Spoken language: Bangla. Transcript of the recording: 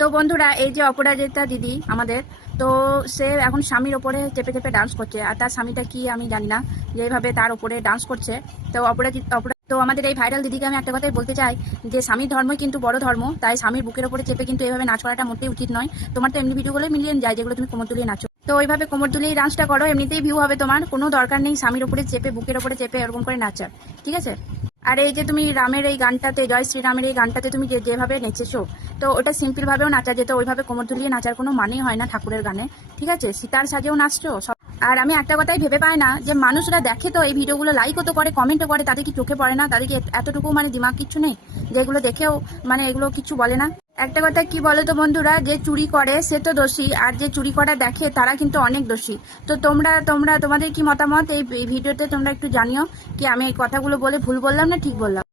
তো বন্ধুরা, এই যে অপরাজিতা দিদি আমাদের, তো সে এখন স্বামীর ওপরে চেপে চেপে ডান্স করছে। আর তার স্বামীটা কি আমি জানি না, যে এইভাবে তার ওপরে ডান্স করছে। তো তো আমাদের এই ভাইরাল দিদিকে আমি একটা কথাই বলতে চাই, যে স্বামীর ধর্মই কিন্তু বড় ধর্ম। তাই স্বামীর বুকের ওপরে চেপে কিন্তু এইভাবে নাচ করাটা মোটেই উচিত নয়। তোমার তো এমনি ভিডিওগুলো মিলিয়ে যায় যেগুলো তুমি কোমর তুলিয়ে নাচো, তো ওইভাবে কোমর তুলিয়ে ডান্সটা করো, এমনিতেই ভিউ হবে। তোমার কোনো দরকার নেই স্বামীর ওপরে চেপে, বুকের ওপরে চেপে এরকম করে নাচার, ঠিক আছে? আর এই যে তুমি রামের এই গানটাতে, জয় শ্রীরামের এই গানটাতে তুমি যেভাবে নেচেছো, তো ওটা সিম্পল ভাবেও নাচা যেত। ওইভাবে কোমর তুলিয়ে নাচার কোনো মানেই হয় না ঠাকুরের গানে, ঠিক আছে? সীতার সাজেও নাচছো সব। আর আমি একটা কথাই ভেবে পাই না, যে মানুষরা দেখে তো এই ভিডিওগুলো, লাইকও তো করে, কমেন্টও করে, তাদের কি চোখে পড়ে না? তাদের কি এতটুকু দিমাগ কিচ্ছু নেই, যেগুলো দেখেও এগুলো কিছু বলে না? একটা কথা কি বলো তো বন্ধুরা, যে চুরি করে সে তো দোষী, আর যে চুরি করা দেখে তারা কিন্তু অনেক দোষী। তো তোমাদের কি মতামত এই ভিডিওতে তোমরা একটু জানিও, কি আমি এই কথাগুলো বলে ভুল বললাম না ঠিক বললাম?